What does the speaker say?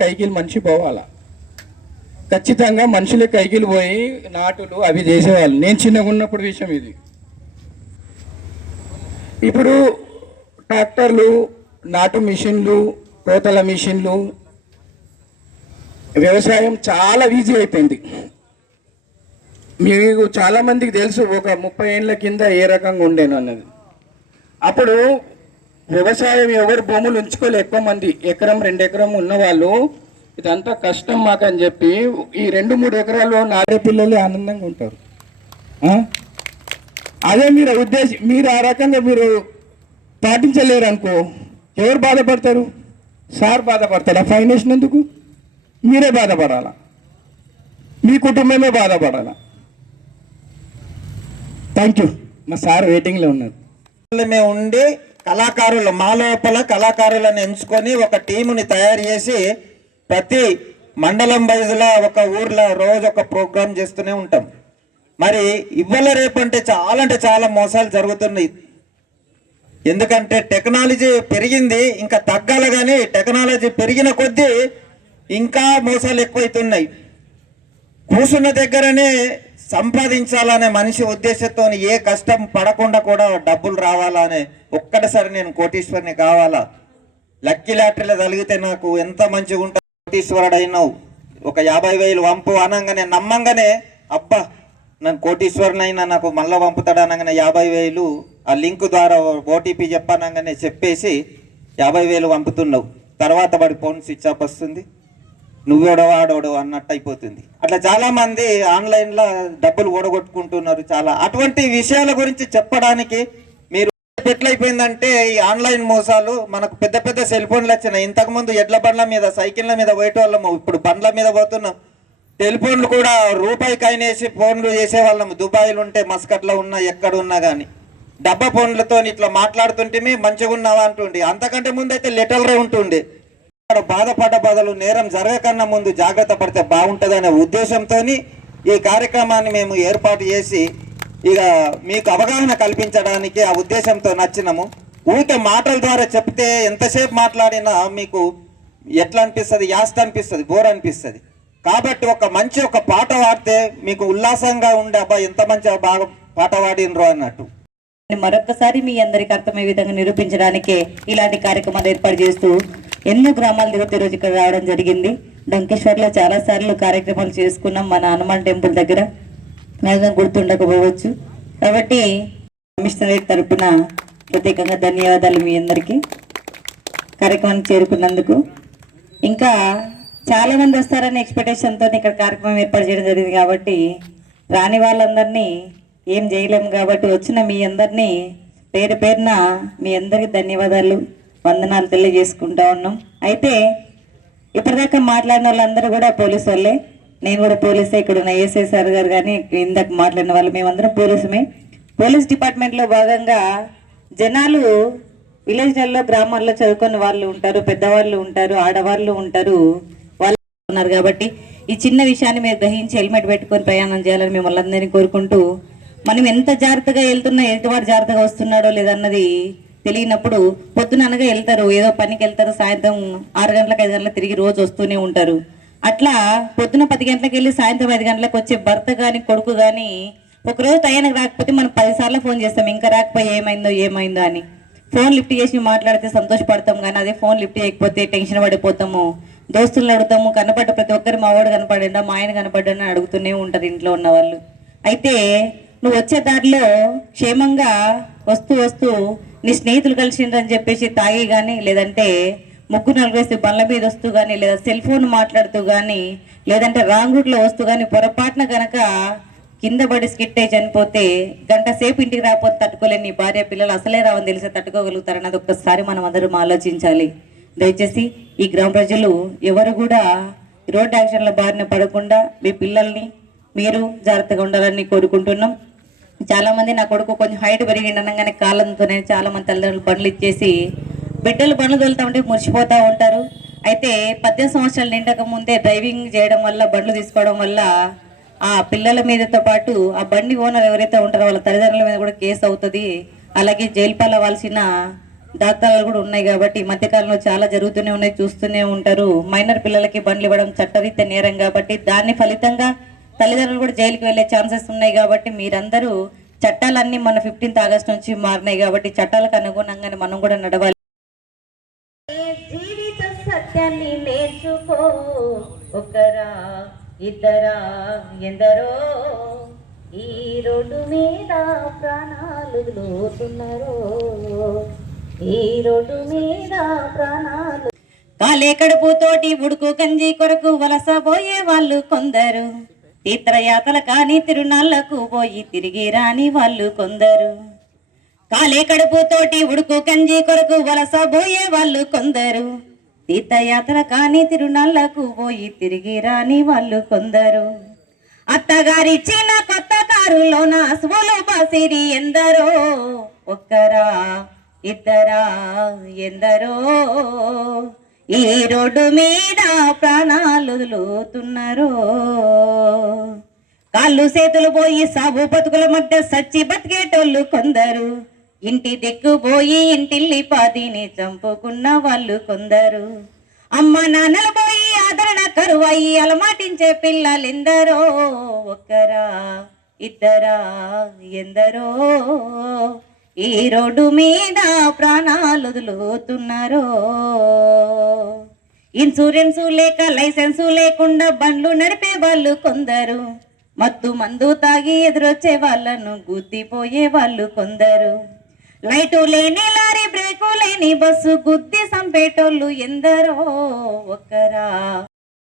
కైకిలు మనిషి పోవాలా, ఖచ్చితంగా మనుషులే కైకిలు పోయి నాటులు అవి చేసేవాళ్ళు. నేను చిన్నగా ఉన్నప్పుడు విషయం ఇది. ఇప్పుడు ట్రాక్టర్లు, నాటు మిషన్లు, కోతల మిషన్లు, వ్యవసాయం చాలా ఈజీ అయిపోయింది. మీకు చాలామందికి తెలుసు ఒక 30 ఏళ్ళ కింద ఏ రకంగా ఉండేను అన్నది. అప్పుడు వ్యవసాయం ఎవరు భూములు ఉంచుకోలే, ఎక్కువ మంది ఎకరం 2 ఎకరం ఉన్నవాళ్ళు ఇదంతా కష్టం మాకని చెప్పి ఈ 2-3 ఎకరాలు నాడే పిల్లలు ఆనందంగా ఉంటారు. అదే మీరు ఆ రకంగా మీరు పాటించలేరు అనుకో, ఎవరు బాధపడతారు? సార్ బాధపడతారా? ఫైన్ వేసినందుకు మీరే బాధపడాలా, మీ కుటుంబమే బాధపడాలా. Thank you. మా సార్ వెయిటింగ్లో ఉన్నారు. మేము ఉండి కళాకారులు, మా లోపల కళాకారులను ఎంచుకొని ఒక టీముని తయారు చేసి ప్రతి మండలం వైజ్లో ఒక ఊర్లో రోజు ఒక ప్రోగ్రాం చేస్తూనే ఉంటాం. మరి ఇవాళ రేపు అంటే చాలా మోసాలు జరుగుతున్నాయి. ఎందుకంటే టెక్నాలజీ పెరిగింది, ఇంకా తగ్గాలి. కానీ టెక్నాలజీ పెరిగిన కొద్దీ ఇంకా మోసాలు ఎక్కువైతున్నాయి. కూర్చున్న దగ్గరనే సంపాదించాలనే మనిషి ఉద్దేశంతో ఏ కష్టం పడకుండా కూడా డబ్బులు రావాలనే ఒక్కటిసారి నేను కోటీశ్వరుని కావాలా, లక్కీ లాటరీలో తగిలితే నాకు ఎంత మంచిగా ఉంటుంది, కోటీశ్వరుడు అయినావు, ఒక 50,000 వంపు అనగానే నమ్మంగానే అబ్బా నన్ను కోటీశ్వరునైనా నాకు మళ్ళీ పంపుతాడు అనగానే 50,000 ఆ లింక్ ద్వారా ఓటీపీ చెప్పనగానే చెప్పేసి 50,000 పంపుతున్నావు. తర్వాత వాడి ఫోన్ స్విచ్ ఆఫ్ వస్తుంది, నువ్వెవడవాడోడు అన్నట్టు అయిపోతుంది. అట్లా చాలా మంది ఆన్లైన్లో డబ్బులు ఓడగొట్టుకుంటున్నారు. చాలా అటువంటి విషయాల గురించి చెప్పడానికి మీరు ఎట్లయిపోయిందంటే ఈ ఆన్లైన్ మోసాలు మనకు పెద్ద సెల్ ఫోన్లు వచ్చినాయి. ఇంతకుముందు ఎడ్ల బండ్ల మీద, సైకిళ్ళ మీద పోయేటోళ్ళము, ఇప్పుడు బండ్ల మీద పోతున్నాం. టెలిఫోన్లు కూడా రూపాయి కాయినేసి ఫోన్లు చేసేవాళ్ళము. దుబాయ్లు ఉంటే, మస్కట్లో ఉన్నా, ఎక్కడున్నా కానీ డబ్బా ఫోన్లతో ఇట్లా మాట్లాడుతుంటే మంచిగా ఉన్నావా అంటుండే. అంతకంటే ముందు అయితే లెటర్లే ఉంటుండే. బాధపడ్డ బదులు నేరం జరగకన్నా ముందు జాగ్రత్త పడితే బాగుంటుందనే ఉద్దేశంతో ఈ కార్యక్రమాన్ని మేము ఏర్పాటు చేసి ఇక మీకు అవగాహన కల్పించడానికి ఆ ఉద్దేశంతో నచ్చినాము. ఊరికే మాటల ద్వారా చెప్తే ఎంతసేపు మాట్లాడినా మీకు ఎట్లా అనిపిస్తుంది, యాస్త అనిపిస్తుంది, బోర్ అనిపిస్తుంది. కాబట్టి ఒక పాట పాడితే మీకు ఉల్లాసంగా ఉండే అబ్బా ఎంత మంచిగా బాగా పాట పాడినరు అన్నట్టు. మరొకసారి మీ అందరికి అర్థమయ్యే విధంగా నిరూపించడానికే ఇలాంటి కార్యక్రమాలు ఏర్పాటు చేస్తూ ఎన్నో గ్రామాల తిరుగుతూ రోజు ఇక్కడ రావడం జరిగింది. డంకేశ్వర్లో చాలా సార్లు కార్యక్రమాలు చేసుకున్నాం, మన హనుమాన్ టెంపుల్ దగ్గర, గుర్తుండకపోవచ్చు. కాబట్టి కమిషనరేట్ తరఫున ప్రత్యేకంగా ధన్యవాదాలు మీ అందరికీ కార్యక్రమానికి చేరుకున్నందుకు. ఇంకా చాలా మంది వస్తారని ఎక్స్పెక్టేషన్తో ఇక్కడ కార్యక్రమం ఏర్పాటు చేయడం జరిగింది. కాబట్టి రాని వాళ్ళందరినీ ఏం చేయలేము. కాబట్టి వచ్చిన మీ అందరినీ పేరు పేరున మీ అందరికీ ధన్యవాదాలు, వందనాలు తెలియజేసుకుంటా ఉన్నాం. అయితే ఇప్పటిదాకా మాట్లాడిన వాళ్ళందరూ కూడా పోలీసు వాళ్ళే, నేను కూడా పోలీసే. ఇక్కడ ఉన్న ఏఎస్ఐ సార్ గారు కానీ ఇందాక మాట్లాడిన వాళ్ళు మేమందరం పోలీసుమే. పోలీస్ డిపార్ట్మెంట్లో భాగంగా జనాలు విలేజ్లలో, గ్రామాల్లో చదువుకున్న వాళ్ళు ఉంటారు, పెద్దవాళ్ళు ఉంటారు, ఆడవాళ్ళు ఉంటారు, వాళ్ళు ఉన్నారు. కాబట్టి ఈ చిన్న విషయాన్ని మీరు గ్రహించి హెల్మెట్ పెట్టుకొని ప్రయాణం చేయాలని మిమ్మల్ని అందరినీ కోరుకుంటూ, మనం ఎంత జాగ్రత్తగా వెళ్తున్నా ఎదుటివాడు జాగ్రత్తగా వస్తున్నాడో లేదన్నది తెలియనప్పుడు పొద్దున అనగా వెళ్తారు, ఏదో పనికి వెళ్తారు, సాయంత్రం 6 గంటలకు 5 గంటలకు తిరిగి రోజు వస్తూనే ఉంటారు. అట్లా పొద్దున 10 గంటలకు వెళ్ళి సాయంత్రం 5 గంటలకు వచ్చే భర్త కానీ కొడుకు కానీ ఒకరోజు టయానికి రాకపోతే మనం 10 సార్లు ఫోన్ చేస్తాం, ఇంకా రాకపోయి ఏమైందో అని. ఫోన్ లిఫ్ట్ చేసి మాట్లాడితే సంతోషపడతాం, కానీ అదే ఫోన్ లిఫ్ట్ చేయకపోతే టెన్షన్ పడిపోతాము. దోస్తులను అడుగుతాము, కనపడ్డ ప్రతి ఒక్కరు మా వాడు కనపడండా, మా ఆయన కనపడ్డా అడుగుతూనే ఉంటారు ఇంట్లో ఉన్న వాళ్ళు. అయితే నువ్వు వచ్చే దారిలో క్షేమంగా వస్తూ నీ స్నేహితులు కలిసిండ్రని చెప్పేసి తాగి కానీ, లేదంటే 3-4 వేసి బండ్ల మీద వస్తూ కానీ, లేదా సెల్ ఫోన్ మాట్లాడుతూ కానీ, లేదంటే రాంగ్ రూట్లో వస్తూ కానీ పొరపాటున కనుక కింద పడి స్కిట్ అయి చనిపోతే గంట సేపు ఇంటికి రాకపోతే తట్టుకోలేని నీ భార్య పిల్లలు అసలే రావని తెలిసి తట్టుకోగలుగుతారన్నది ఒక్కసారి మనం అందరం ఆలోచించాలి. దయచేసి ఈ గ్రామ ప్రజలు ఎవరు కూడా రోడ్ యాక్సిడెంట్ల బారిన పడకుండా మీ పిల్లల్ని మీరు జాగ్రత్తగా ఉండాలని కోరుకుంటున్నాం. చాలా మంది నా కొడుకు కొంచెం హైట్ పెరిగిండి అనగానే కాలంతోనే చాలా మంది తల్లిదండ్రులు బండ్లు ఇచ్చేసి బిడ్డలు బండ్లు తోలుతా ఉంటే మురిసిపోతూ ఉంటారు. అయితే 18 సంవత్సరాలు నిండక ముందే డ్రైవింగ్ చేయడం వల్ల, బండ్లు తీసుకోవడం వల్ల ఆ పిల్లల మీదతో పాటు ఆ బండి ఓనర్ ఎవరైతే ఉంటారో వాళ్ళ తల్లిదండ్రుల మీద కూడా కేసు అవుతుంది. అలాగే జైలు పాలవ్వాల్సిన దాఖలాలు కూడా ఉన్నాయి కాబట్టి ఈ మధ్యకాలంలో చాలా జరుగుతూనే ఉన్నాయి, చూస్తూనే ఉంటారు. మైనర్ పిల్లలకి బండ్లు ఇవ్వడం చట్టరీత్యా నేరం కాబట్టి దాని ఫలితంగా తల్లిదండ్రులు కూడా జైలుకి వెళ్ళే ఛాన్సెస్ ఉన్నాయి. కాబట్టి మీరందరూ చట్టాలన్నీ మన 15th ఆగస్ట్ నుంచి మారినాయి కాబట్టి చట్టాలకు అనుగుణంగానే మనం కూడా నడవాలి. జీవిత సత్యాన్ని నేర్చుకో, ఒకరా ఇద్దరా ఎందరో ఈ రోడ్డు మీద ప్రాణాలు వదులుతున్నారో, ఈ రోడ్డు మీద ప్రాణాలు. కాలే కడుపుతోటి ఉడుకు గంజి కొరకు వలస పోయే వాళ్ళు కొందరు, తీర్థయాత్రల కాని తిరునాళ్లకు పోయి తిరిగి రాని వాళ్ళు కొందరు. కాలే కడుపుతోటి ఉడుకు గంజి కొరకు వలస పోయే వాళ్ళు కొందరు, తీర్థయాత్ర కాని తిరునాళ్లకు పోయి తిరిగి రాని వాళ్ళు కొందరు. అత్తగారిచ్చిన కొత్త కారులోన అసువులు బాసిరి ఎందరో, ఒక్కరా ఇద్దరా ఎందరో ఈ రోడ్డు మీద ప్రాణాలు వదులుతున్నారో. కాళ్ళు చేతులు పోయి సాగు బతుకుల మధ్య సచ్చి బతికేటోళ్ళు కొందరు, ఇంటి దిక్కుపోయి ఇంటిల్లి పాదిని చంపుకున్న వాళ్ళు కొందరు. అమ్మ నాన్నలు పోయి ఆదరణ కరువయి అలమాటించే పిల్లలెందరో, ఒక్కరా ఇద్దరా ఎందరో ఈ రోడ్డు మీద ప్రాణాలు వదులుతున్నారో. ఇన్సూరెన్సు లేక లైసెన్సు లేకుండా బండ్లు నడిపే వాళ్ళు కొందరు, మత్తు మందు తాగి ఎదురొచ్చే వాళ్ళను గుద్దిపోయే వాళ్ళు కొందరు. లైటు లేని లారీ బ్రేకు లేని బస్సు గుద్ది సంపేటోళ్ళు ఎందరో, ఒక్కరా